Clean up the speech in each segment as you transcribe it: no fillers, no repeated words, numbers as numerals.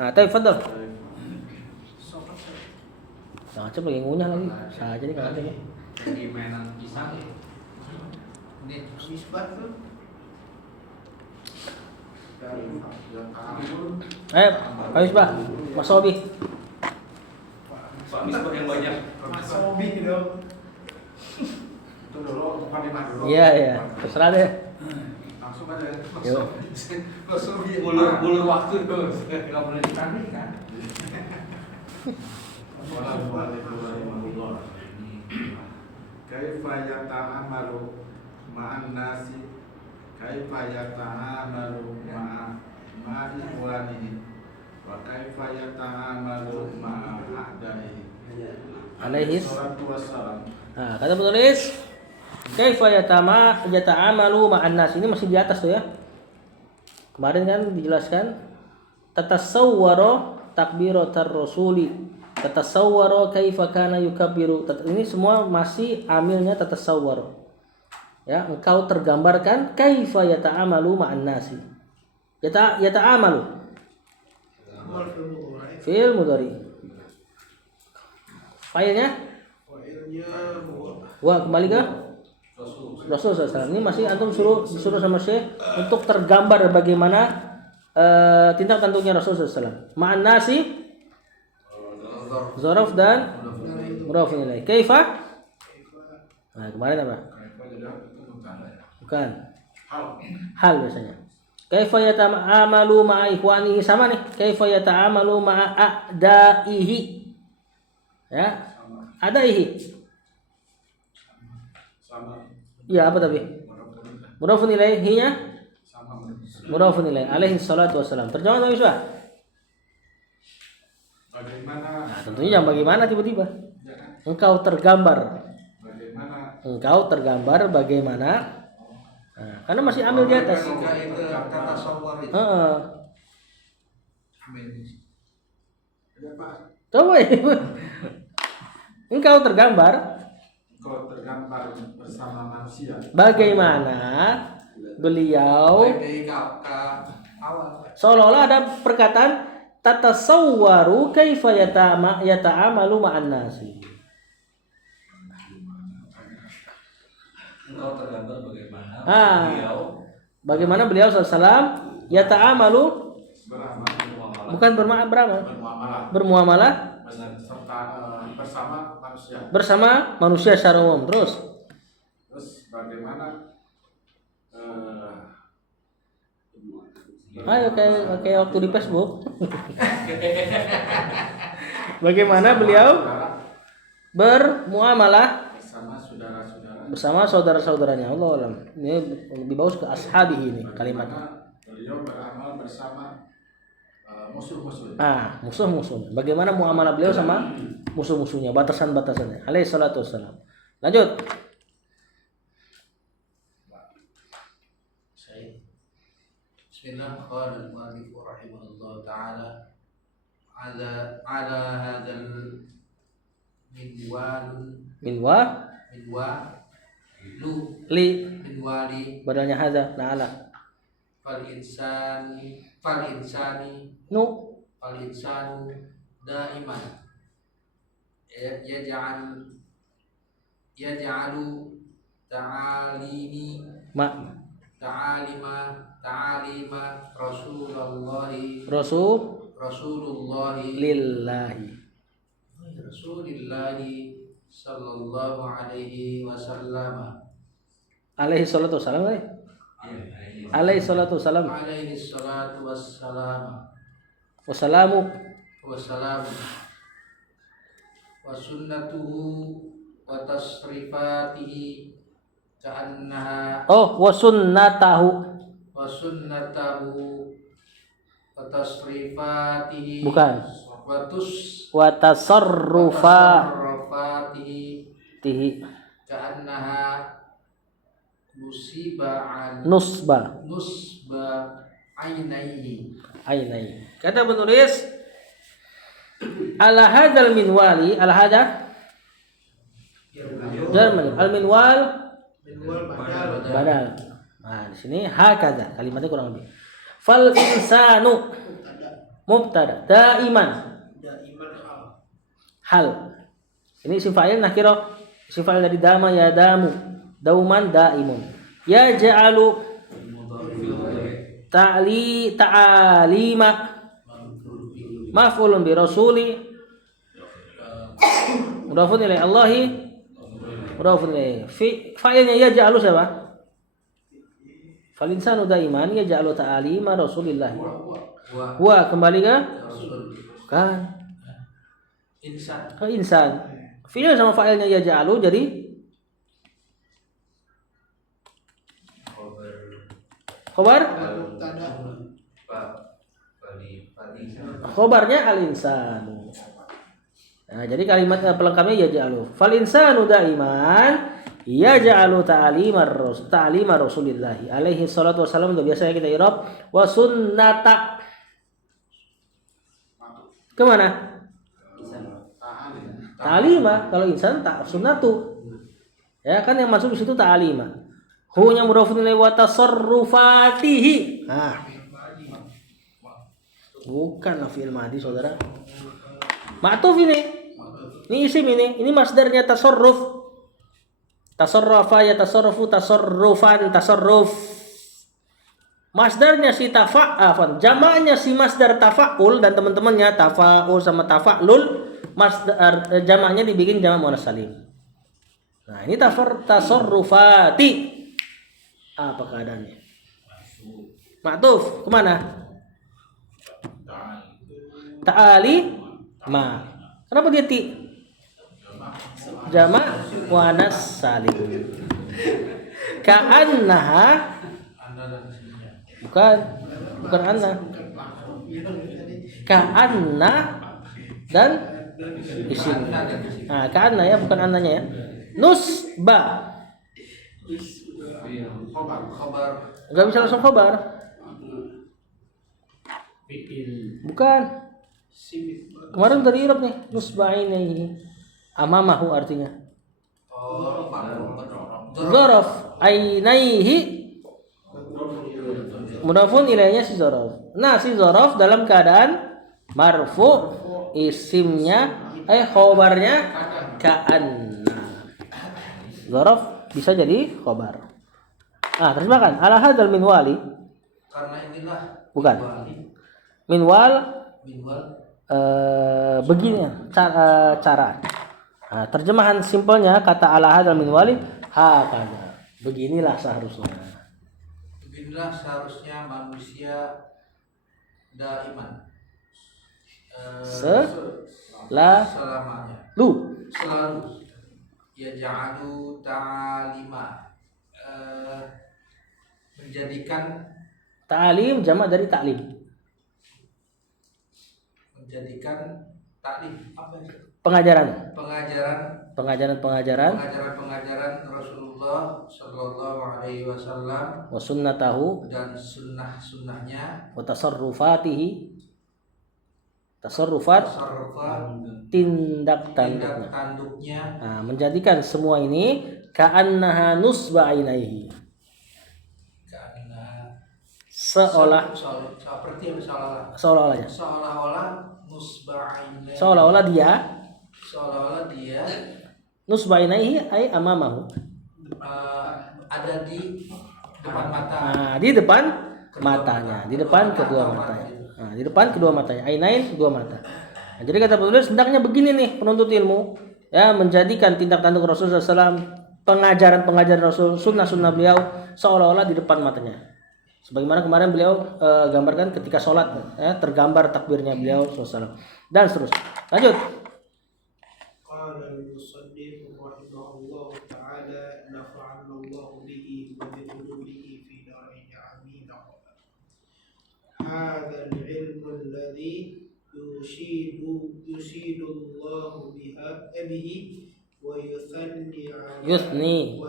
Tapi fadal. Kang Acep lagi ngunyah lagi. Saja nih Kang Acep. Jadi mainan pisang ya. Ini Misbah tuh. Pak Misbah, Mas Sobi. Pak Misbah yang banyak. Mas Sobi dong. Itu dulu Fatimah dulu. Iya, terserah deh. Langsung aja. Yuk. Mas Sobi. Ulur waktu tuh. Enggak boleh ditarik kan. Kaifa yata'amalu ma'an nasi kaifa yata'amalu ma'a ikhwanihi wa kaifa yata'amalu ma'a a'daihi Alaihis. Salatu wassalam. Nah, kata penulis kaifa yata'amalu ma'an nas. Ini masih di atas tuh ya. Kemarin kan dijelaskan tatasawwara takbiratar rasuli, tatasawwara kaifa kana yukabbiru. Ini semua masih amilnya tatasawwara. Ya, engkau tergambarkan kaifa yata'amalu ma'an nasi. Yata'amalu fi'il mudhari. Fa'ilnya wa kembali ke Rasul SAW. Ini masih antum disuruh sama Syekh untuk tergambar bagaimana tindak tanduknya Rasul SAW. Ma'an nasi zaraf dan mudhaf ilaih. Kaifa? Nah, kemarin apa? Bukan. Hal biasanya. Kaifa yata'amalu ma'a ikhwanihi, sama nih. Kaifa yata'amalu ma'a a'daihi. Ya. Adaihi. Sama. Ya, apa tapi? Mudhafun ilaihi-nya? Mudhafun ilaih. Alaihi salatu wassalam. Terjemahan Nabi Syah. Bagaimana? Nah, tentunya jangan bagaimana tiba-tiba. Engkau tergambar. Bagaimana? Engkau tergambar bagaimana? Nah, karena masih ambil di atas. Ketika itu kata sawar itu. Ya, Pak. Coba ya. Engkau tergambar Kau tergambar bersama manusia. bagaimana beliau seolah-olah ada perkataan tatasawwaru kaifa yata'amalu ma'an nasi. Engkau tergambar bagaimana Bagaimana beliau SAW yata'amalu, bukan bermuamalah serta bersama manusia secara umum. Terus bagaimana ayo kayak waktu di Facebook. Bagaimana beliau bermuamalah bersama saudara-saudaranya. Allah alam. Ini lebih bagus ke ashabihi ini kalimatnya. Beliau beramal bersama musuh-musuh. Musuh-musuhnya. Bagaimana muamalah beliau sama musuh-musuhnya, batasan-batasannya. Alaihi salatu wassalam. Lanjut. Bismillah, qala al-mu'allif rahimahullah ta'ala ala hadzal minwali badalnya hadza la'ala fal insani daiman yaj'alu ta'alima Rasulillahi sallallahu alaihi wasallam. Alaihi salatu wassalam. Alaihi salatu wassalam. Wassalamu. Wa sunnatuhu wa tasrifatihi ka'annaha wa sunnatahu wa tasrifatihi bukan wa tasarrufatihi ka'annaha nusba ainaihi. Kata penulis ala hadzal minwali, ala hadza Jerman al minwal badal. Nah, di sini hakadha kalimatnya kurang lebih. Fal insanu Mubtada. Daiman. Daiman hal. Hal. Ini isim fa'il nakirah. Isim fa'il dari dama ya damu. Dauman daimun. Yaj'alu ta'alima maf'ulun bi rasuli mudhafun ilaihi Allahi mudhafun ilaihi. Fa'ilnya yaj'alu siapa? Fal insanu daiman yaj'alu ta'alima rasulillah. Wa kembali ke kan Insan. ke insan. Fi'il sama fa'ilnya yaj'alu jadi khobar. Khobarnya al-insan. Nah, jadi kalimat pelengkapnya yaj'alu. Fal insanu daiman yaj'alu ta'lima Rasulillah alaihi salatu wasallam. Itu biasanya kita i'rab wa sunnata. Kemana? Ta'lima. Kalau insan tak sunnatu. Ya kan yang masuk di situ ta'lima. Hu-nya mudhafun ilaihi wa tasarrufatihi. Nah. Bukanlah fi'il madhi, saudara. Ma'tuf ini. Ini isim ini. Ini masdarnya tasarruf. Tasarrafa ya tasarrufu tasarrufan tasarruf. Masdarnya si tafa'afan. Jamaknya si masdar tafa'ul dan teman-temannya tafa'ul sama tafa'lul. Masdar jamaknya dibikin jamak muannas salim. Nah, ini tasarrufati. Apa keadaannya? Ma'tuf kemana? Ta'ali ma. Kenapa dia ti? Jamak muannas salim. Ka'annaha bukan anna. Ka'anna dan isim. Nah, ka'anna ya, bukan annanya ya. Nusba. Khobar. Enggak bisa langsung khobar. Bukan. Kemarin dari Arab nih, nusba ini amamahu artinya. Dzaraf ainaihi mudhafun ilainya si dzaraf. Nah, si dzaraf dalam keadaan marfu, isimnya khobarnya ka'anna. Dzaraf bisa jadi khobar. Nah, terjemahkan ala hadzal minwali. Karena inilah Bukan. Minwal begini cara. Nah, terjemahan simpelnya kata ala hadzal minwali hakana. Beginilah seharusnya. Beginilah seharusnya manusia daiman. Selamanya. Selalu yaj'alu ta'alima. Menjadikan Ta'lim jamak dari taklim. Menjadikan taklim apa itu? Pengajaran Rasulullah sallallahu alaihi wasallam wa sunnatahu dan sunnah-sunnahnya wa tasarrufatihi. Tasarrufat tindak tanduknya. Nah, menjadikan semua ini ka'annaha nusba ainaihi. Seolah-olah dia nusba ainaihi ay amamahu. Ada di depan mata. Nah, di depan matanya, di depan kedua matanya. Nah, di depan kedua matanya, ainain dua mata. Nah, jadi kata penulis hendaknya begini nih penuntut ilmu, ya, menjadikan tindak tanduk Rasulullah SAW, pengajaran Rasul, sunnah beliau seolah-olah di depan matanya. Sebagaimana kemarin beliau gambarkan ketika sholat, ya, tergambar takbirnya beliau SAW dan seterusnya. Lanjut. Qala al-musannif rahimahullah ta'ala nafa'ana Allah bihi wa bi ulumihi fi darin amin. Hadha al-ilm alladhi yushidu Allah bihi wa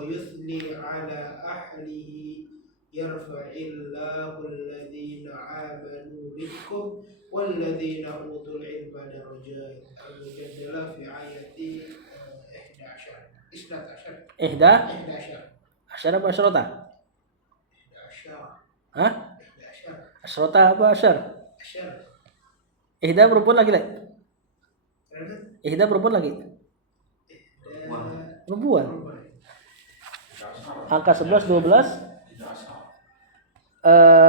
yuthni ala ahlihi yarfa'illahu alladhina amanu minkum والذين أوتوا العلم درجات. المجادلة في آية 11. 11 apa asyrota? 11. Hah? Asyrota apa asyar? Asyar. Ihda perempuan laki-laki. Ihda perempuan lagi. Perempuan. Angka 11 12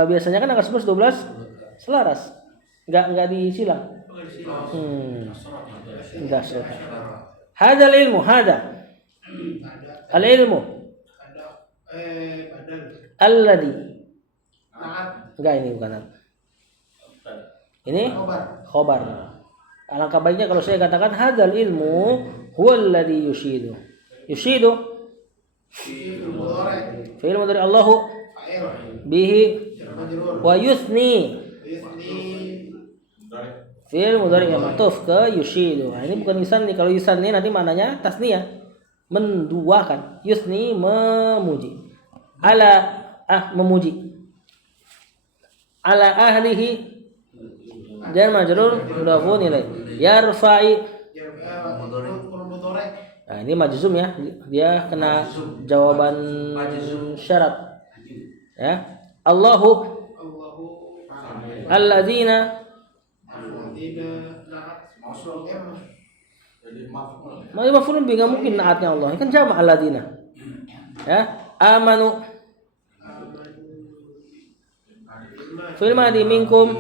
biasanya kan angka 11 12 selaras. Enggak disilang. Enggak surat. Hadal ilmu hada. Al ilmu. Alladhi. Enggak, ini bukan. Ini khobar. Alangkah baiknya kalau saya katakan hadal ilmu huwallazi yushidu. Yushidu fi'il mudhari Allahu bihi wa yuthni fi'il mudhari yang ma'tuf ke yushidu. Nah, ini bukan yusan nih. Kalau yusan nih nanti maknanya tasniyah, menduakan. Yuthni memuji. Memuji. Ala ahlihi jar majrur mudhafun ilaih. Yarfa'i. Nah, ini majzum ya. Dia kena jawaban syarat. Ya. Allahu alladzina maf'ulun bi, enggak mungkin naatnya Allah. Ini kan jama' alladzina. Ya. Amanu fil madi minkum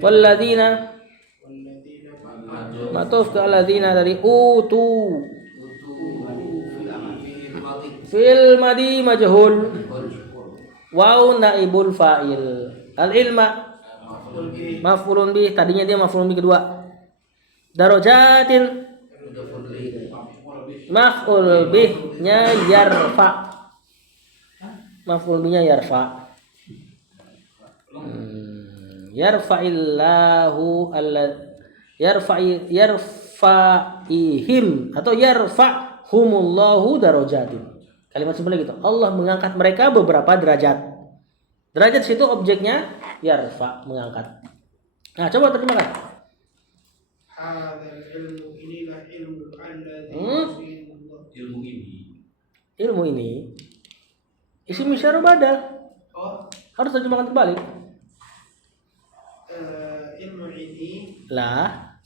walladzina matuf ke alladzina dari utu fil madi majhul waw naibul fa'il al ilma maf'ulun bih, tadinya dia maf'ulun bih kedua. Darajatin maf'ul bihnya yarfa, maf'ul bihnya yarfa. Yarfa'illahu yarfa'ihim atau yarfa'humullahu darajatin. Kalimat sebenarnya gitu. Allah mengangkat mereka beberapa derajat. Derajat situ objeknya yarfa, mengangkat. Nah, coba terjemahkan. Ilmu ini isim isyarah badal. Harus terjemahkan kembali. Ilmu ini lah,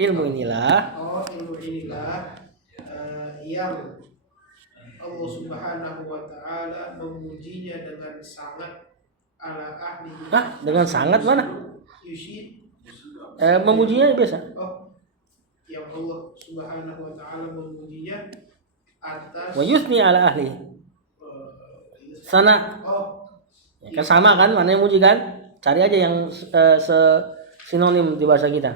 ilmu inilah. Ilmu inilah yang Allah Subhanahu wa taala memujinya dengan sangat ala ahli. Dengan sangat mana? Yushid. Memujinya biasa. Yang Allah Subhanahu wa taala memujinya atas Wa yusni ala ahli. Sana. Ya, kan sama kan, mana yang muji kan? Cari aja yang sinonim di bahasa kita.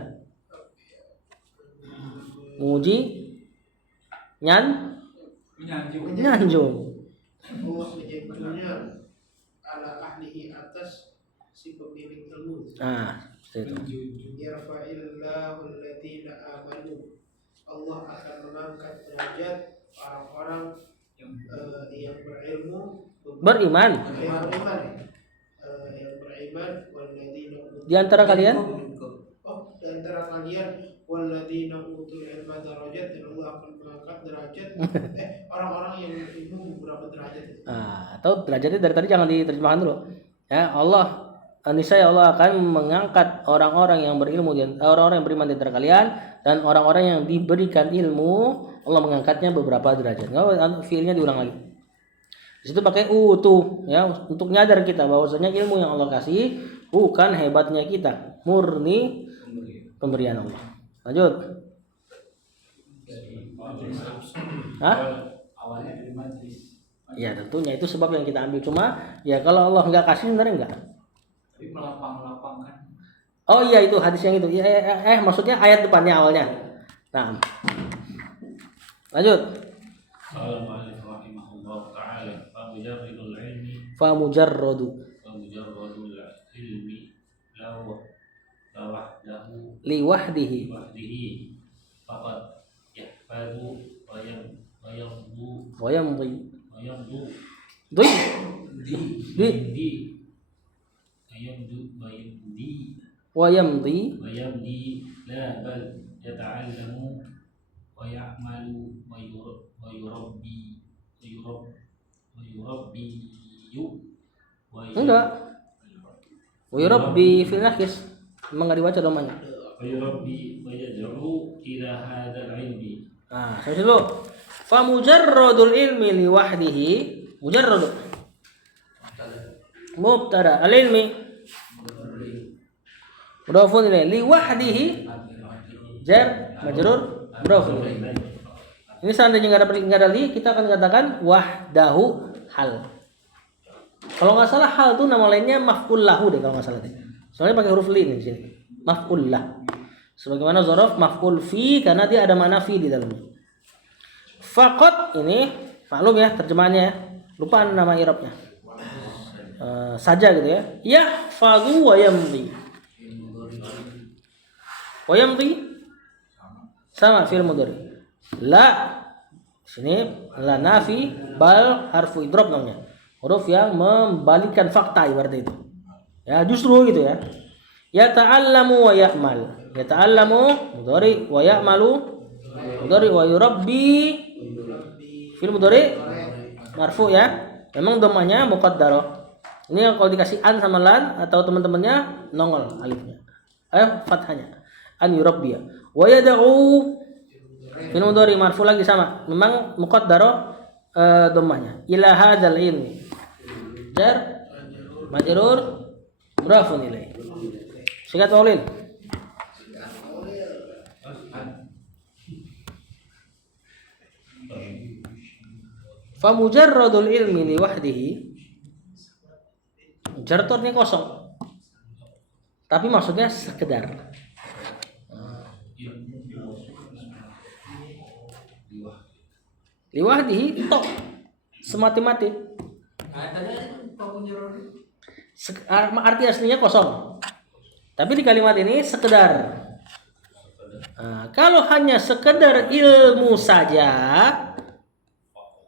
Muji, nyanjung. Allah menyanjungnya ala ahlihi atas si pemilik ilmu. Seperti itu. Yarfa'illahu alladziina amanu. Allah akan mengangkat derajat orang-orang yang berilmu, beriman. Yang beriman walladzina Di antara kalian? Di antara kalian walladzina utul ilma darajat, dan Allah akan mengangkat derajat orang-orang yang berilmu beberapa derajat. Atau derajatnya dari tadi jangan diterjemahkan dulu. Ya, niscaya Allah akan mengangkat orang-orang yang berilmu, orang-orang yang beriman di antara kalian, dan orang-orang yang diberikan ilmu, Allah mengangkatnya beberapa derajat. Fiilnya diulang lagi. Di situ pakai utu ya, untuk nyadar kita bahwasanya ilmu yang Allah kasih bukan hebatnya kita, murni pemberian Allah. Lanjut. Awalnya dari majlis. Ya tentunya itu sebab yang kita ambil, cuma ya kalau Allah nggak kasih sebenarnya enggak. Tapi melapang-lapangkan. Oh iya, itu hadis yang itu. Maksudnya ayat depannya awalnya. Nah. Lanjut. Al-Mu'allif rahimahullah ta'ala famujarradul ilmi Famujarradu ilmi lawahdahu liwahdihi faqad yahfadu wayamdu Dui. Wayamdi la bal yata'allamu wa ya'malu wa yurabbi enggak. Wa yurabbi fil nakis. Memang nggak dibaca domanya. wa yurabbi wa yad'u ila hadzal ilmi. Nah, saya dulu. Fa mujarradul ilmi li wahdihi, mujarrad mubtada al-ilmi mudhafun ilaih li wahdihi jar majrur mudhafun ilaih. Ini seandainya nggak ada li, kita akan katakan wahdahu hal. Kalau nggak salah hal tuh nama lainnya maf'ul lahu deh kalau nggak salah deh. Soalnya pakai huruf li nih di sini. Maf'ul lah. Sebagaimana dzaraf maf'ul fi karena dia ada makna fi di dalamnya. Faqat ini maklum ya terjemahannya ya. Lupa nama i'rabnya. Saja gitu ya. Yahfazu wa yamdi. Wa yamdi sama fi'il mudhari. La sini la nafi bal harfu idrob namanya. Huruf yang membalikkan fakta ibarat itu. Ya justru gitu ya. Yata'allamu wa ya'mal. Yata'allamu mudhari wa ya'malu mudhari wa yurabbi fi'il mudhari marfu ya. Memang domanya muqaddarah. Ini kalau dikasih an sama lan atau teman-temannya nongol alifnya. Fathahnya. An yurabbiya. Wa yad'u fi'il mudhari marfu lagi sama. Memang muqaddarah dhammahnya. Ila hadzal ilmi. Jar majrur mudhafun ilaih. Sikat ulil. Fa mujarradul ilmi li wahdihi. Jartornya kosong. Tapi maksudnya sekedar. Liwahdihi tok semati-mati. Arti aslinya kosong. Tapi di kalimat ini sekedar. Nah, kalau hanya sekedar ilmu saja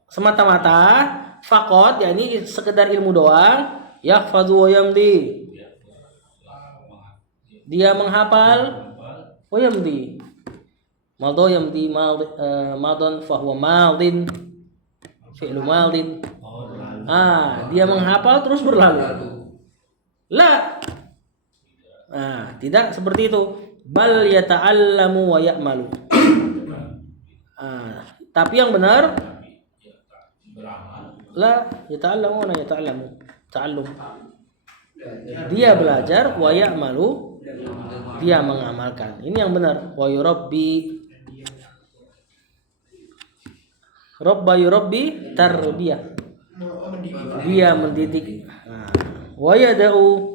semata-mata faqat yakni sekedar ilmu doang, yahfazu wa yamdi. Dia menghafal wa yamdi. Madha yamdi madon fa huwa madin. Fi'lu madin. Dia menghafal terus berlalu. La. Nah, tidak seperti itu. Bal yata'allamu wa ya'malu. Tapi yang benar la yata'allamu wa yata'allamu. Ta'allum. Dia belajar wa ya'malu. Dia mengamalkan. Ini yang benar. Wa yurabbi. Rabba yurabbi tarbiyah. Dia mendidik. Wa yad'u.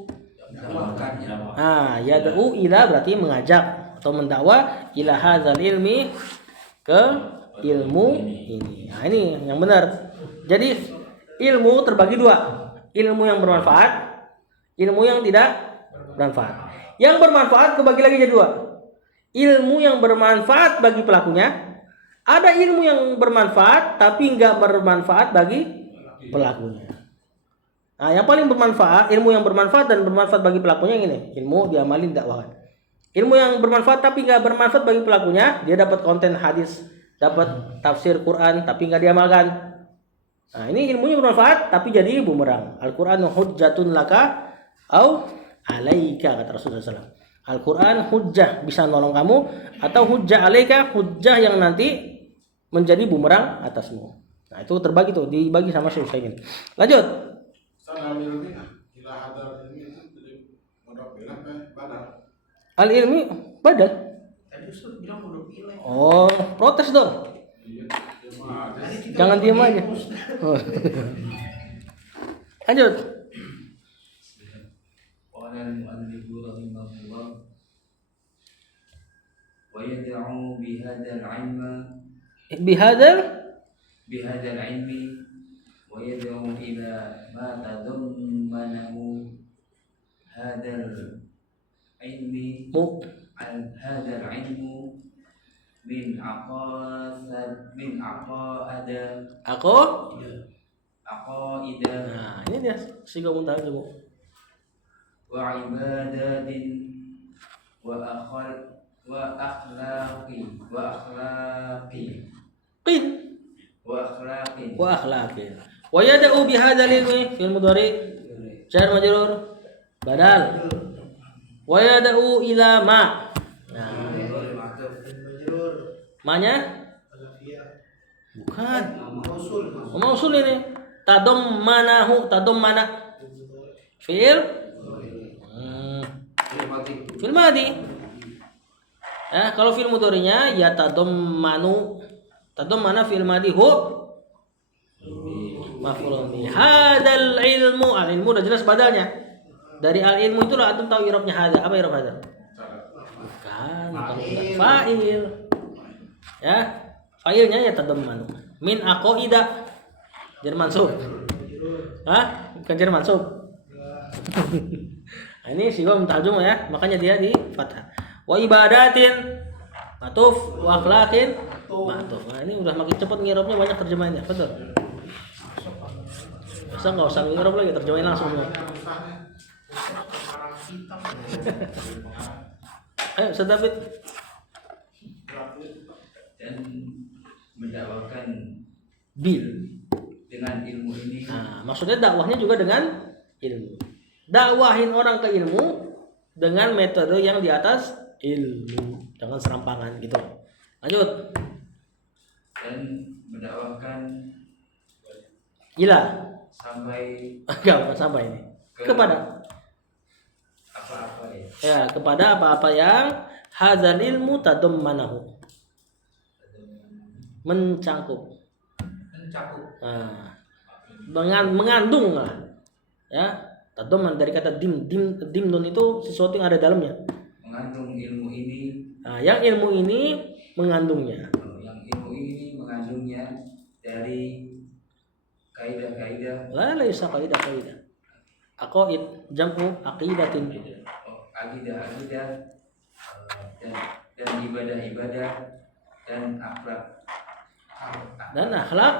Yad'u ila berarti mengajak atau mendakwa ila hadzal ilmi ke ilmu ini. Nah, ini yang benar. Jadi ilmu terbagi dua. Ilmu yang bermanfaat, ilmu yang tidak bermanfaat. Yang bermanfaat kebagi lagi jadi dua. Ilmu yang bermanfaat bagi pelakunya. Ada ilmu yang bermanfaat tapi nggak bermanfaat bagi pelakunya. Nah, yang paling bermanfaat, ilmu yang bermanfaat dan bermanfaat bagi pelakunya ini, ilmu diamalin dakwah. Ilmu yang bermanfaat tapi nggak bermanfaat bagi pelakunya, dia dapat konten hadis, dapat tafsir Quran tapi nggak diamalkan. Nah, ini ilmunya bermanfaat tapi jadi bumerang. Al-Qur'anu hujjatun laka au alaika kata Rasulullah SAW. Al-Quran hujjah bisa nolong kamu atau hujjah alaika hujjah yang nanti menjadi bumerang atasmu. Nah, itu terbagi tuh, dibagi sama Syekh Utsaimin. Lanjut. Al-ilmi badal. Oh, protes dong. Jangan diam aja. Lanjut. Qala al-mu'allif rahimahullah wa yad'u bihadzal 'ilma bihadzal 'ilmi wa yad'u ila ma tadammanahu hadzal 'ilmi hadzal 'ilmu min aqaida. Nah, ini dia siga muntah dulu. Wa ibadatin wa akhlaqi wa yad'u bihadzal ilmi fil mudhari jar majrur badal Wa yad'u ila ma. Nah, Majrur. ma-nya Alafiyah. bukan. Mausul. Mausul ini. Tadammanahu, tadammana. Fi'il Fil madi. Ya, kalau fi'il mudhari'nya ya tadammanu. Tadammana fi'il madi hu maf'ulun bih. Hadzal ilmu, al ilmu udah jelas badalnya. Dari al ilmu itulah antum tahu i'rabnya hadza. Apa i'rab hadza? Bukan fa'il. Ya, fa'ilnya ya tadammanu. Min aqaida. Jar mansub. Hah? Bukan jar mansub. Nah, ini sigom tarjum ya, makanya dia di fathah. Wa ibadatin matuf wa akhlaqin matuf. Nah, ini udah makin cepat ngirabnya, banyak terjemahannya. Betul. Masa enggak usah ngirab lagi, terjemahin langsung semua. Ayo, Ustaz David. Dan mendakwakan Bil. dengan ilmu ini. Nah, maksudnya dakwahnya juga dengan ilmu. Dakwahin orang ke ilmu dengan metode yang di atas ilmu, jangan serampangan gitu. Lanjut. Dan mendakwakan Gila. sampai Enggak sampai ini. Kepada apa-apa ya. ya, kepada apa-apa yang hadzal ilmu tadammanahu. Mencakup. Nah, mengandung lah. Ya, tadamman dari kata dimdun itu sesuatu yang ada dalamnya. Mengandung ilmu ini. Nah, yang ilmu ini mengandungnya. Yang ilmu ini mengandungnya dari kaidah-kaidah. La laisa qaidah. Aqaid jam'u aqidatin. Akidah-akidah dan ibadah-ibadah dan akhlak. Dan akhlak.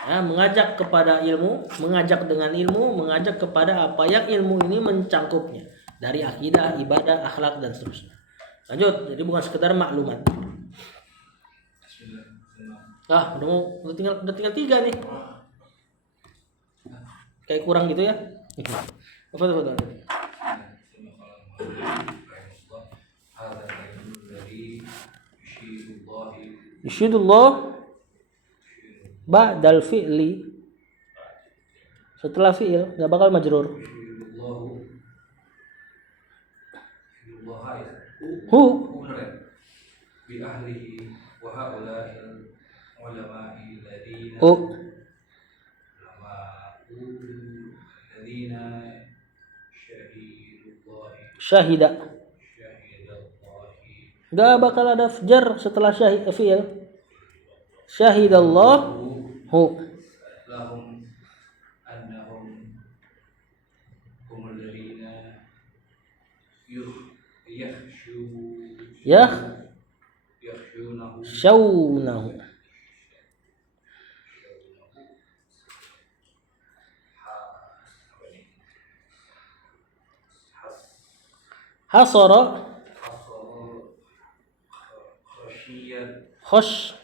Ya, mengajak kepada ilmu, mengajak dengan ilmu, mengajak kepada apa yang ilmu ini mencangkupnya dari akidah, ibadah, akhlak dan seterusnya. Lanjut, jadi bukan sekedar maklumat. Udah tinggal 3 nih. Kayak kurang gitu ya. Betul. Yushidullah ba'dal fi'li, setelah fi'il nggak bakal majrur. Hu bi ahlihi wa haula'il ulama'i ladina syahida. Nggak bakal ada jar setelah syahid fi'il. Syahidallahu lahum annahum humul ladina yakhshunahu syaunahu. Hasara khosh,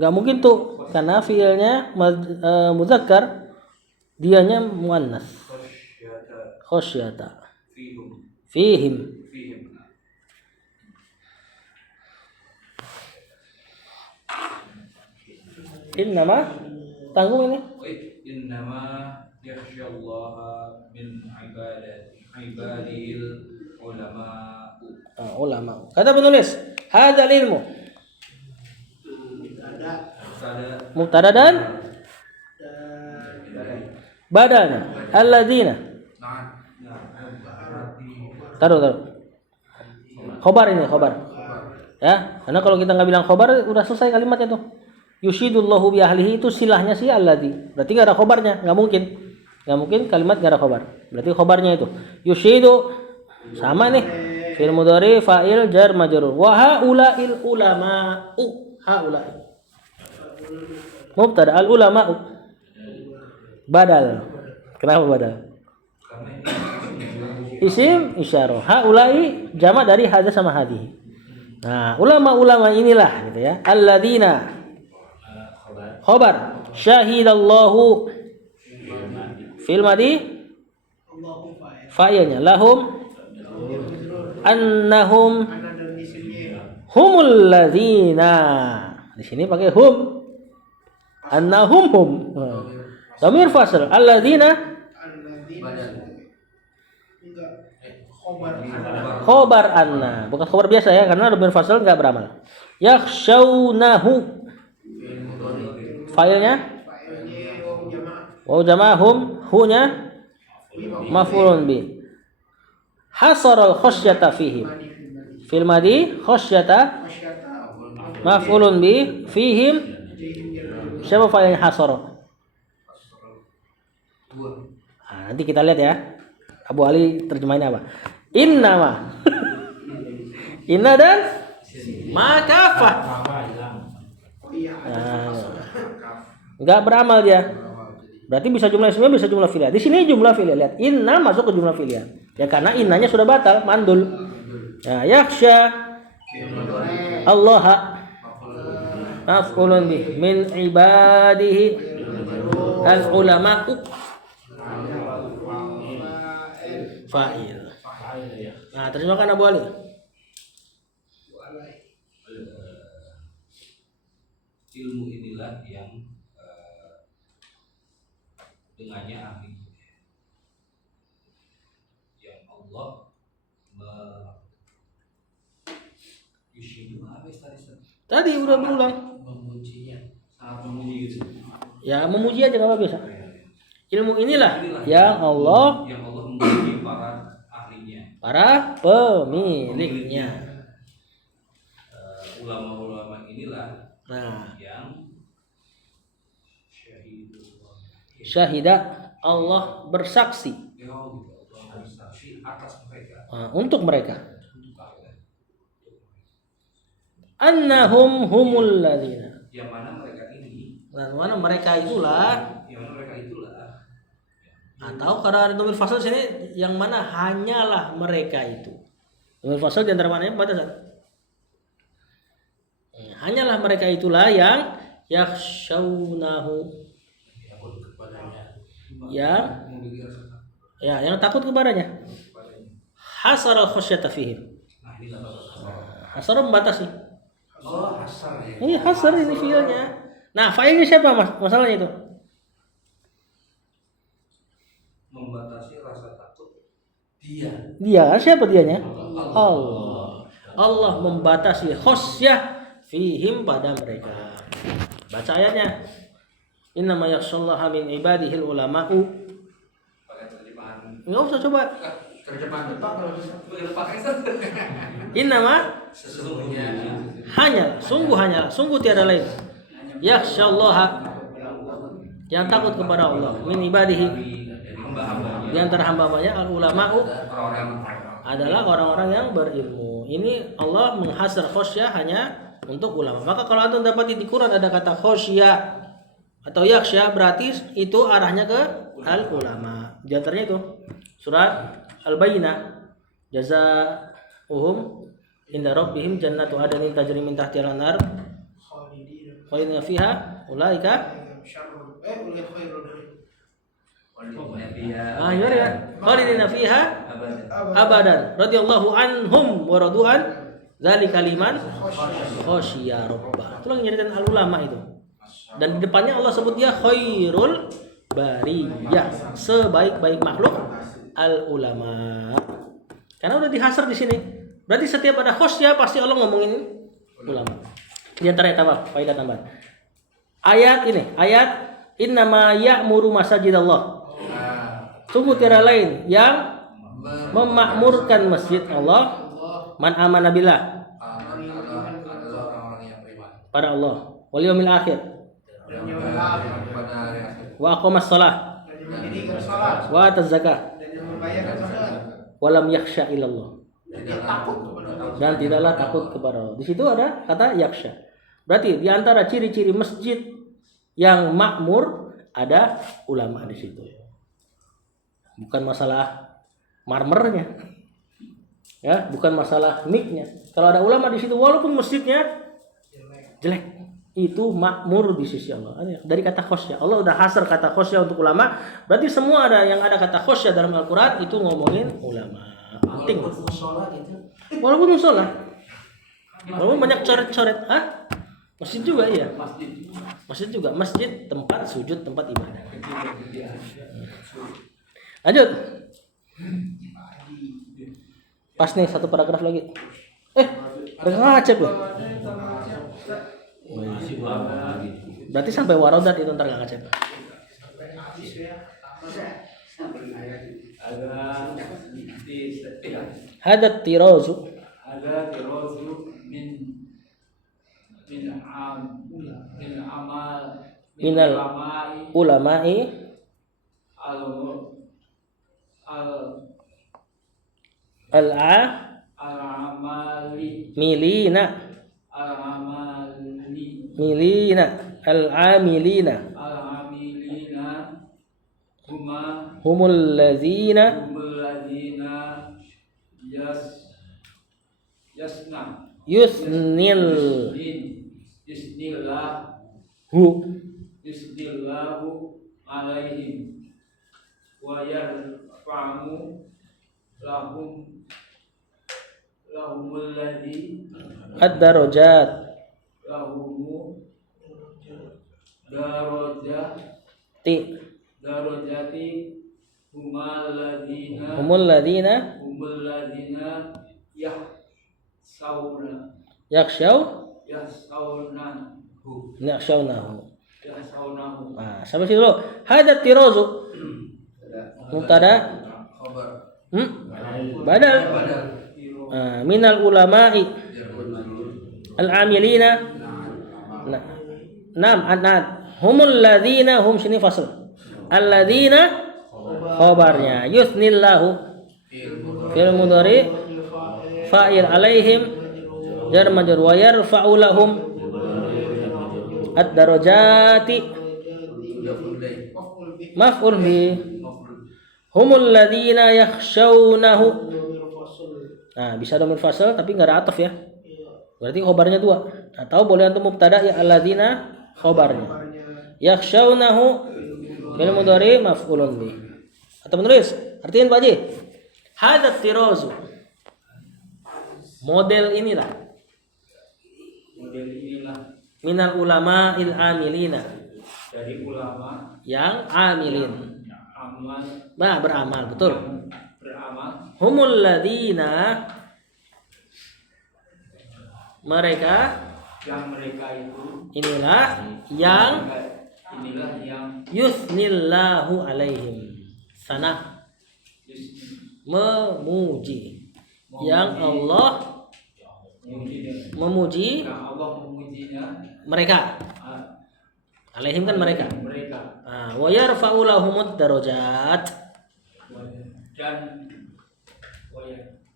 nggak mungkin tuh karena fiilnya muzakkar, dianya muannas. Khosyata fihim. Innama tanggung ini. Innama yakhsyallaha min ibadil ulama. Kata penulis, hadzal ilmu. Mubtada dan badalnya alladzina. Taruh. Khobar ini, khobar. Ya, karena kalau kita nggak bilang khobar udah selesai kalimatnya tuh. Yushidullahu bi ahlihi itu silahnya sih alladzi. Berarti nggak ada khobarnya, nggak mungkin kalimat nggak ada khobar. Berarti khobarnya itu yushidu sama nih. Fi'il mudhari fa'il jar majrur. Wa haula'il ulama'u. Haula'i. Mubtada al ulama'u. Badal. Kenapa badal? Isim isyarah. Haula'i jamak dari hadza sama hadhihi. Nah, ulama-ulama inilah gitu ya. Alladzina khabar syahidallahu fil madi Fa'ilnya lahum annahum Ana dan di sini humul ladzina. Di sini pakai hum. Annahum hum. Dhamir fasl alladzina alladzina enggak khobar ana. khobar anna, bukan khobar biasa ya karena dhamir fasl enggak beramal. Yakhshawnahu. Fa'ilnya Fa'ilnya jamaah wa jama'hum hu-nya maf'ulun bi. Hasaral khasyata fihim. Fil madi khasyata masyata maf'ulun bi fihim. Siapa fa'ilnya hasara? Nah, nanti kita lihat ya. Abu Ali terjemahinnya apa? Inna ma. Inna dan makafah. oh iya ada Enggak beramal dia. Berarti bisa jumlah ismiyah, bisa jumlah fi'liyah. Di sini jumlah fi'liyah. Lihat, inna masuk ke jumlah fi'liyah. Ya karena innanya sudah batal, mandul. Ya, yakhsha Allah maf'ulun bih min ibadihi al ulama'u fa'il. Nah, terjemahkan Abu Ali. Ilmu inilah yang dengannya ahli yang Allah yushidu apa tadi? Tadi udah berulang. Memujinya, sangat memuji gitu. Ya, memuji aja enggak apa biasa. Ilmu inilah yang Allah memuji para ahlinya, para pemiliknya. ulama-ulama inilah Nah, yang syahida Allah bersaksi Allah bersaksi atas mereka. untuk mereka. Annahum humul ladzina. Yang mana mereka ini, Dan mana mereka itulah, yang mana mereka itulah, atau karena ada dhamir fasal sini yang mana hanyalah mereka itu. Dhamir fasal di antara mananya batasan. Hanyalah mereka itulah yang yakhshawnahu, yang takut kepadanya. Hasaral khasyata fihim. nah ini apa? Hasar membatasi. Oh, asal ya. Ini hasar ini fiilnya. Nah, fa'ilnya siapa Mas? Masalahnya itu. Membatasi rasa takut dia. Dia, siapa dianya? Allah. Allah membatasi khasyah fihim pada mereka. Baca ayatnya. Innama yakhshallaha min ibadihil ulama'u. Pakai terjemahan. Enggak usah coba. Terjemahan Jepang kalau bisa. Begitu pakai Innama sesungguhnya sungguh tiada lain. Yakhshallaha, yang takut kepada Allah, min ibadihi, dari hamba-hambanya. di antara hamba-hambanya al ulama'u Orang-orang adalah orang-orang yang berilmu. Ini Allah menghasar khasyah hanya untuk ulama. Maka kalau antum dapat di Quran ada kata khasyah atau yakhsha, berarti itu arahnya ke al ulama. Di antaranya itu surat Al-Bayyinah, jazaa'uhum inda rabbihim jannatu adnin tajri min tahtiha al-anhar khalidina fiha ulaika. uliat khairul Ah, gimana ya? Khalidina fiha abadan radhiyallahu anhum wa radu'an dzalika liman khasyiya rabbah. Itu lagi nyeritain al ulama itu. Dan di depannya Allah sebut dia khairul bariyah, sebaik-baik makhluk al ulama. Karena udah dihasar di sini. Berarti setiap ada khasyah pasti Allah ngomongin ulama. Di antara apa? Faedah tambahan. Ayat ini, ayat innama ya'muru masajidallah. Sungguh tiada lain yang memakmurkan masjid Allah man amana billah, pada Allah wal yaumil akhir wa aqamas shalah dan yang mendirikan salat wa ataz zakah dan yang membayarkan zakat wa lam yakhsha illallah, dan dia takut kepada Allah. dan tidaklah takut kepada Allah. Di situ ada kata yakhsha. Berarti di antara ciri-ciri masjid yang makmur ada ulama di situ. Bukan masalah marmernya, ya, bukan masalah miknya. Kalau ada ulama di situ, walaupun masjidnya jelek, itu makmur di sisi Allah. Dari kata khosyah. Allah udah hasar kata khosyah untuk ulama. Berarti semua yang ada kata khosyah dalam Al-Qur'an itu ngomongin ulama. Penting. Walaupun musola. Walaupun banyak coret-coret. Masjid juga iya. Masjid juga. Masjid tempat sujud, tempat ibadah. Lanjut. Pas nih satu paragraf lagi. Udah ngacep loh. Masih lama lagi. Berarti sampai warodat itu ntar gak ngacep. Hadat tirozu. Ada tirozu min amal Minal ulama'i al-amali milina al-amilina humul ladzina yusnillahu alaihim wa yarfa'u lahumul ladzi ad-darajat lahumu darajati humul ladzina yakhshawnahu. Nah, sampai situ dulu. Hadat tirozu. Mubtada. Badal. Minal ulama'i al-amilina. Humul ladzina hum sini fasl. Alladzina khabarnya yusnillahu fil mudhari fa'il alaihim jar majrur wa yarfa'u lahum ad-darajati maf'ul bi humul ladzina yakhshawnahu. Nah, bisa dhamir fasal tapi enggak ada ataf ya. Berarti khabarnya 2. Atau boleh antum mubtada ya alladzina khabarnya. Yakhshawnahu fil mudhari maf'ulun bi. Atau menulis, artiin Pak Haji. Hadat tirozu. Model inilah minal ulama il amilina, dari ulama yang amilin, amal beramal, betul. beramal Humul ladina, mereka itu inilah yang yusnillahu alaihim, sana memuji, yang Allah memuji mereka. Alaihim kan mereka. Wa yarfa'u lahumud darajat.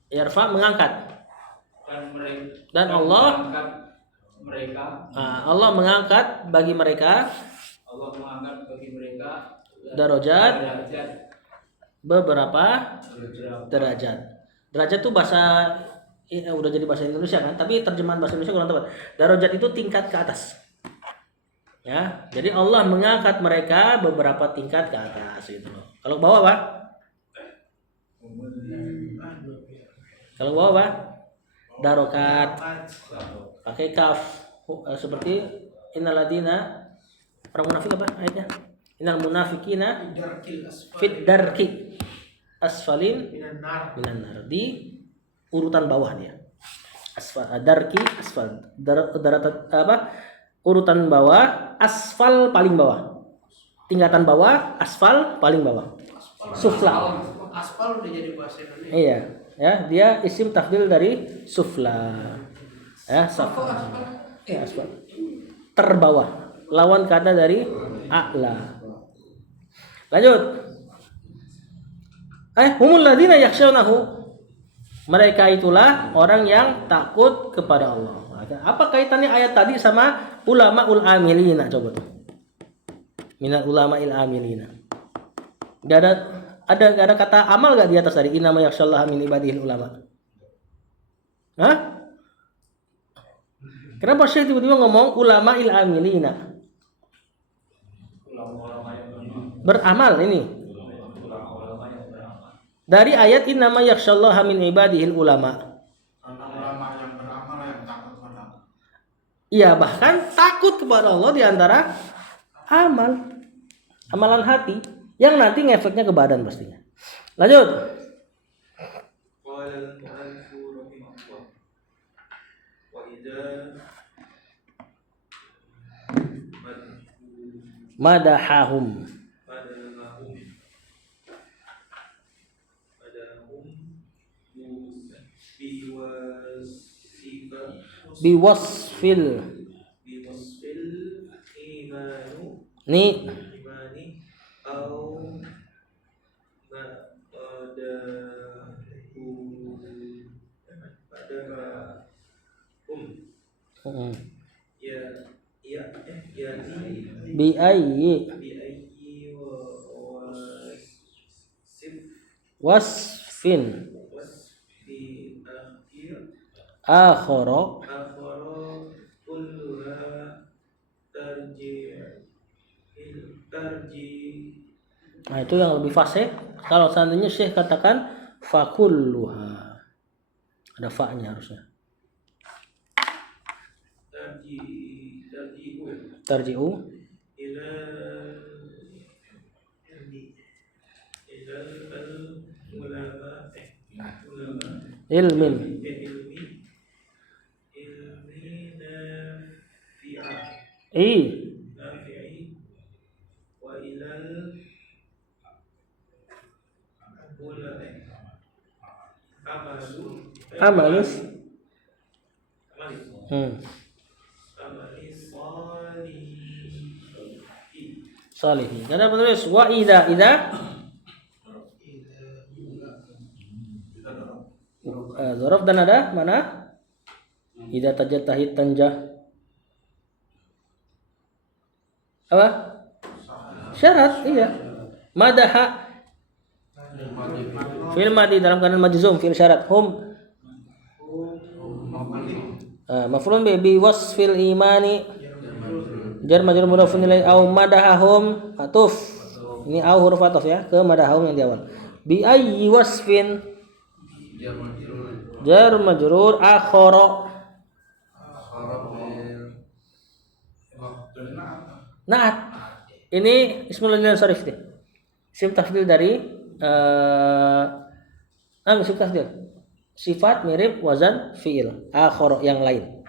Yarfa mengangkat. Dan Allah Allah mengangkat bagi mereka darajat, beberapa derajat. Derajat itu bahasa udah jadi bahasa Indonesia kan, tapi terjemahan bahasa Indonesia kurang tepat. Darajat itu tingkat ke atas. Ya, jadi Allah mengangkat mereka beberapa tingkat ke atas gitu loh. Kalau ke bawah Pak? Kalau ke bawah Pak? Darokat. Pakai kaf seperti innal ladina, orang munafik apa ayatnya? Innal munafiqina fit darki asfalin minan nar. Di urutan bawah dia. Darki asfal. Urutan bawah, asfal paling bawah. Tingkatan bawah, asfal paling bawah. Sufla. Aspal udah jadi bahasa Indonesia. Iya, ya, dia isim tafdil dari sufla. Ya, ya, asfal. Terbawah. Lawan kata dari a'la. Lanjut. Humul ladzina yakhshawnahu. Mereka itulah orang yang takut kepada Allah. Apa kaitannya ayat tadi sama ulamaul amilina? Coba tuh. Minal ulama'il amilina. Gak ada kata amal gak di atas tadi? Innama yakhshallaha min ibadihil ulama. Hah? Kenapa Syekh tiba-tiba ngomong ulama il amilina? Ulama-ulama yang Beramal ini. ulama yang beramal. Dari ayat innama yakhsyallaha min ibadihil ulama. Karena ulama yang beramal yang takut pada Allah. Iya, bahkan takut kepada Allah di antara amalan hati yang nanti ngefeknya ke badan pastinya. Lanjut. قال المؤلف رحمه الله وإذا Madahahum. Biwasfil ni bi ayyi wasfin akhara. Nah, itu yang lebih fasih. Kalau seandainya Syekh katakan fakulluha, ada fa-nya harusnya. Tarji'u ilmin amalis salihin. Karena penulis wa idza dzaraf dan ada mana? Idza tajatahit tanjah. Apa? Syarat, iya. Madaha fil madi dalam keadaan majzum fil syarat hum maf'ulun bi wasfil imani jar majrur mudhafun ilaihi au madahahum atuf. Ini au huruf ataf ya ke madahahum yang di awal. Bi ayyi wasfin jar majrur akhara. Naat. Ini ismul lil sarif deh. Isim tafdil dari isim tafdil. Sifat mirip wazan fiil akhara yang lain.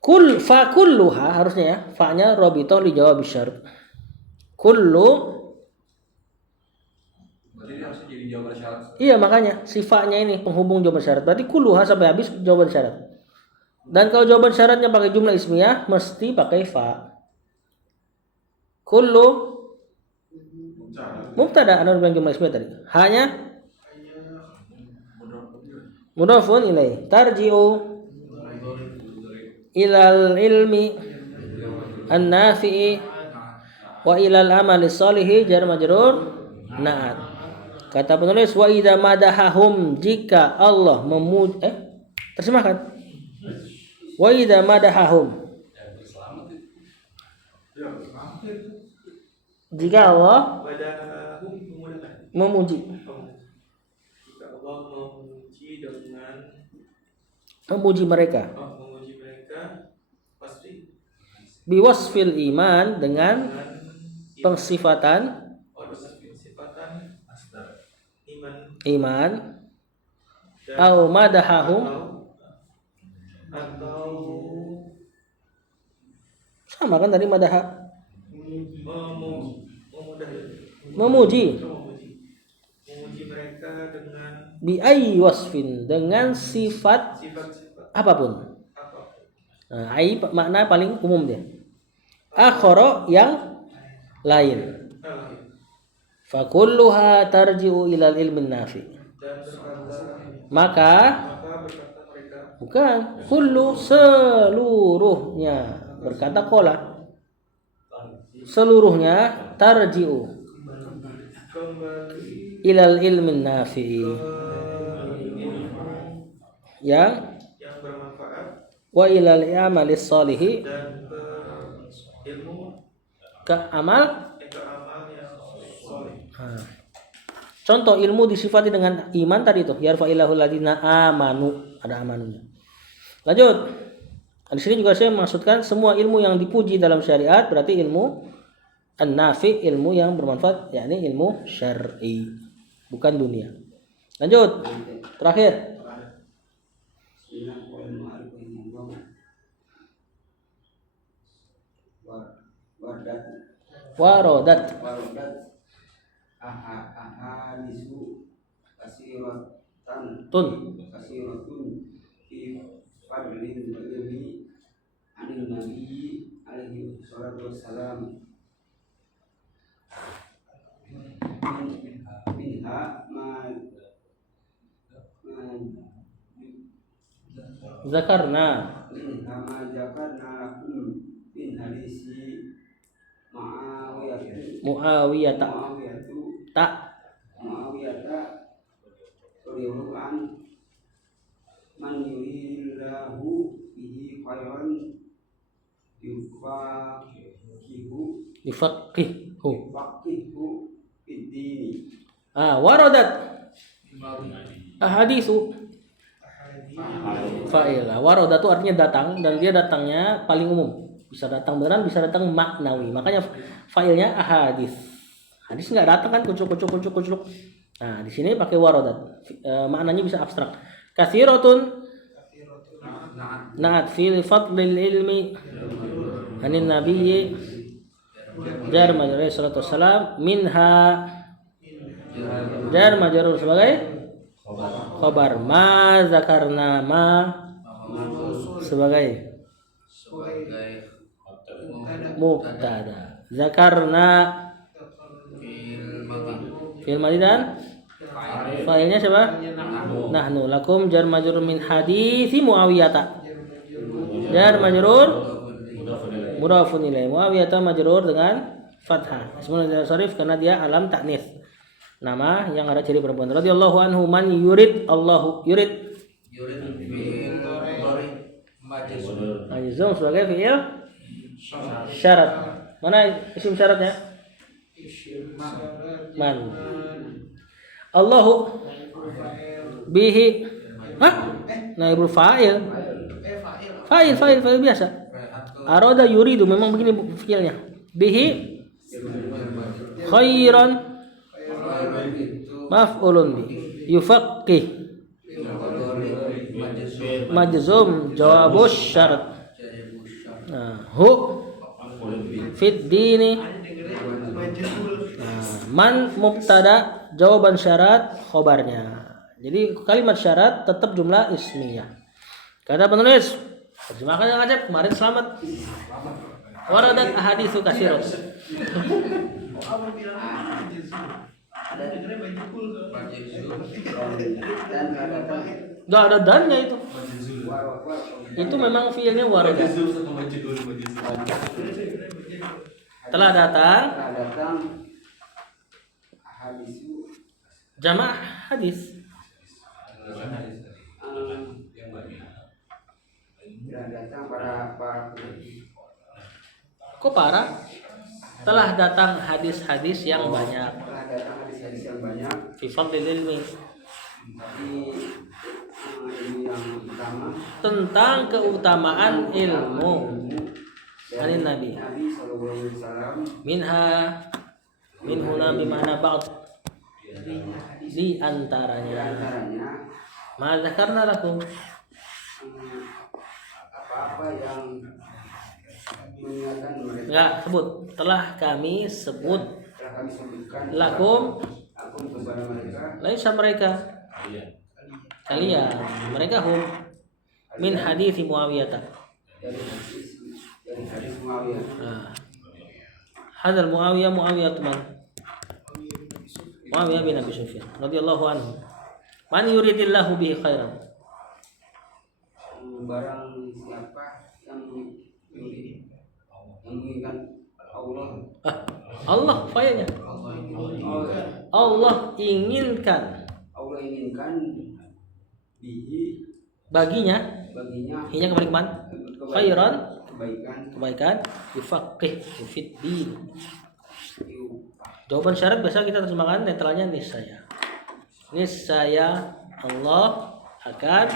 Kulluha harusnya ya, fa-nya rabithah li jawab syarat. Kullu Berarti ini harusnya jadi jawaban syarat. iya, makanya sifatnya ini penghubung jawaban syarat. Berarti kulluha sampai habis jawaban syarat. Dan kalau jawaban syaratnya pakai jumlah ismiyah mesti pakai fa. Kullu mubtada, anda bilang jumlah ismiyah tadi. Hanya mudhafun ilaih. Tarji'u ilal ilmi an-nafi'i wa ilal amali sholihi jar majrur na'at. Kata penulis wa idza madahahum, jika Allah memuji terjemahkan. Wa idza madahahum, jika Allah memuji. Jika Allah memuji dengan Memuji mereka. memuji mereka pasti Biwasfil iman dengan pensifatan sifatan iman. Au madahahum, atau sama kan tadi madaha. Memuji mereka dengan bi ayyi wasfin, dengan sifat sifat-sifat apapun. apapun. Nah, ai makna paling umum dia. Akhara yang lain. Fakulluha tarji'u ilal ilmin nafi. Dan Maka berkata mereka bukan kullu, seluruhnya, berkata qala seluruhnya, tarji'u kembali ilal ilmin nafi, yang yang bermanfaat wa ilal amalis sholihi, dan ilmu ke amal. ke amal yang soleh. Contoh ilmu disifati dengan iman tadi tuh, yarfa'illahu alladziina amanu, ada amanunya. Lanjut. Di sini juga saya maksudkan semua ilmu yang dipuji dalam syariat berarti ilmu an-nafi, ilmu yang bermanfaat, yakni ilmu syar'i, bukan dunia. Lanjut. Terakhir. Warodat. Ahadisu kasiratan Tun. fi fadlin ilmi anin nabi alaihi salatu wassalam minha Zakarna. ma jakarna lakum min hadisi Muawiyata. Tak. Muawiyata radhiyallahu an man yuridillahu bihi khairan Yufaqihu. fid-dini. Waradat ahadisu fa'ilah. Waradat itu artinya datang, dan dia datangnya paling umum. Bisa datang beneran, bisa datang maknawi. Makanya fa'ilnya ahadis. Hadis nggak datang kan kucuk. Nah, di sini pakai waradat. Maknanya bisa abstrak. Katsiratun na'at fil fadlil ilmi anin nabiyyi jar majrur sallallahu alaihi wasallam minha jar majrur sebagai khabar, ma zakarna ma sebagai mubtada, zakarna fil madhi dan fa'ilnya siapa? Nahnu. Lakum jar majrur min hadisi Muawiyata, jar majrur mudhafun ilaih. Muawiyata majrur dengan fathah, ismul sharif karena dia alam taknis, nama yang ada ciri perempuan. Radhiyallahu anhu man yurid Allahu yurid majzum sebagai fi'il syarat. Mana isim syaratnya? Man. Allahu bihi naibul fa'il. Fa'il biasa. Arada yuridu, memang begini fi'ilnya. Bihi khairan maf'ulun bi. Yufaqih majzum jawabus syarat. Hu fid dini. Man mubtada, jawaban syarat, khobarnya. Jadi kalimat syarat tetap jumlah ismiyah. Kata penulis, terima kasih Kang Acep, kemarin selamat. Waradat ahaditsu katsirat. Enggak ada dannya itu. Itu memang fiilnya waradat. Telah datang jamak hadis. Kok parah? Telah datang hadis-hadis yang banyak. Fi fadlil ilmi. Tentang keutamaan ilmu. Anin Nabi. Minhuna bimana ba'd. Di antaranya. Ma dzakarna lakum. Apa-apa yang mengingatkan mereka. Enggak sebut. Telah kami sebutkan lakum kepada mereka. laisa mereka. Kalian. Mereka hum min hadis Muawiyah. Dari hadis Muawiyah. Hadal Muawiyah teman. Muawiyah bin Abi Sufyan radhiyallahu anhu. Man yuridillahu bihi khairan. Barang siapa yang menginginkan Allah. Allah fa'ilnya. Allah inginkan. Allah inginkan bihi Baginya baginya Hinya kembali ke mana? Khairan, kebaikan yufaqih fid din. Jawaban syarat biasa kita terjemahkan netralnya niscaya. Niscaya Allah akan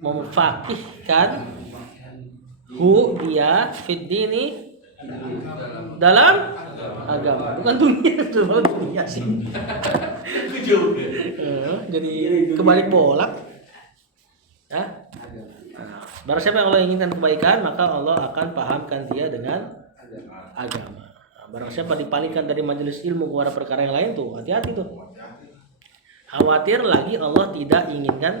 memfaqihkan dia fid dini dalam agama, bukan dunia, cuma dunia sih. Jadi kebalik bolak. Ya. Nah, barang siapa yang Allah inginkan kebaikan, maka Allah akan pahamkan dia dengan agama. Nah, barang siapa dipalingkan dari majelis ilmu kepada perkara yang lain tuh, hati-hati tuh. Khawatir lagi Allah tidak inginkan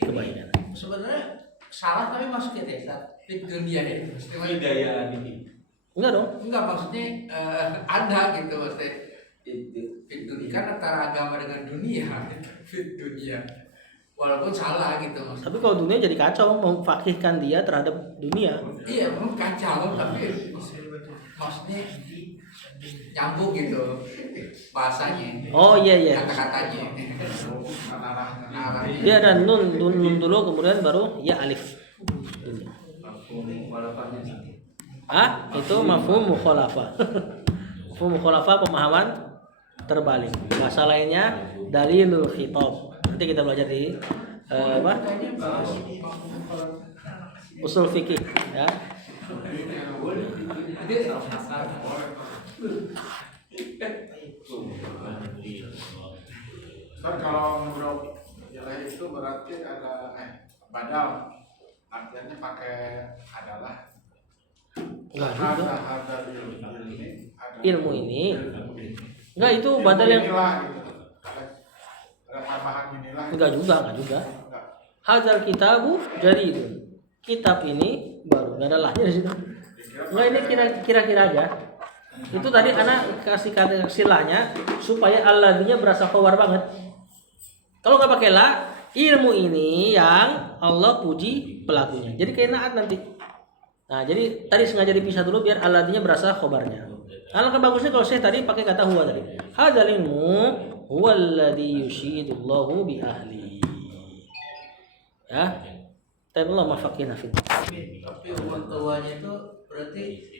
kebaikan. Sebenarnya salah tapi masuk ya Ustaz. Di dunia itu. Hidayah ini. Enggak dong. Enggak maksudnya ada gitu maksudnya. Fit dunia kan antara agama dengan dunia. Fit dunia. Walaupun salah gitu maksudnya. Tapi kalau dunia jadi kacau, memfakihkan dia terhadap dunia. Iya, memang kacau tapi maksudnya nyambung gitu bahasanya. Oh iya. Kata-katanya. Dia ada nun dulu, kemudian baru ya alif. Itu mafhum mukhalafah. Mafhum mukhalafah pemahaman terbalik. Bahasa lainnya dalilul khitab. Nanti kita belajar di usul fikih ya. Ustaz, kalau menurut istilah itu berarti ada badal, artinya pakai adalah. Enggak juga. Ada Ilmu ini enggak, itu badal yang inilah gitu. Ada tambahan inilah. enggak juga. Hadzal kitabu jaridun. Kitab ini baru, enggak ada lahnya di situ. Enggak, ini kira-kira aja. Itu tadi anak kasih kata silahnya supaya alladznya berasa khabar banget. Kalau nggak pakai la, ilmu ini yang Allah puji pelakunya. Jadi kayak naat nanti. Nah, jadi tadi sengaja dipisah dulu biar alladznya berasa khabarnya. Alangkah bagusnya kalau saya tadi pakai kata huwa tadi. Hadzal ilmu huwallazi yushidullahu bi ahli. Ya. Tapi Allah mafaqina fi. Tapi tuanya itu berarti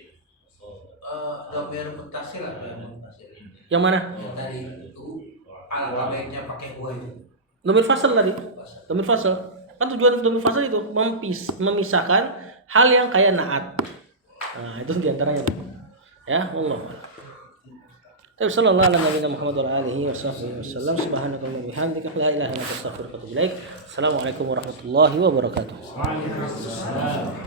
gambar mutasil atau yang mutasil? Yang mana? Yang tadi itu alfabetnya pakai huwa itu. Dhamir fasal tadi. Dhamir fasal. Kan tujuan dhamir fasal itu memisahkan hal yang kayak naat. Nah, itu diantaranya. Ya, Allah. Tapi sallallahu alaihi wa sallam Muhammad wa alihi wasallam subhanakallahumma wa bihamdika la ilaha illa anta astaghfiruka wa atubu ilaik. Assalamualaikum warahmatullahi wabarakatuh. Waalaikumsalam.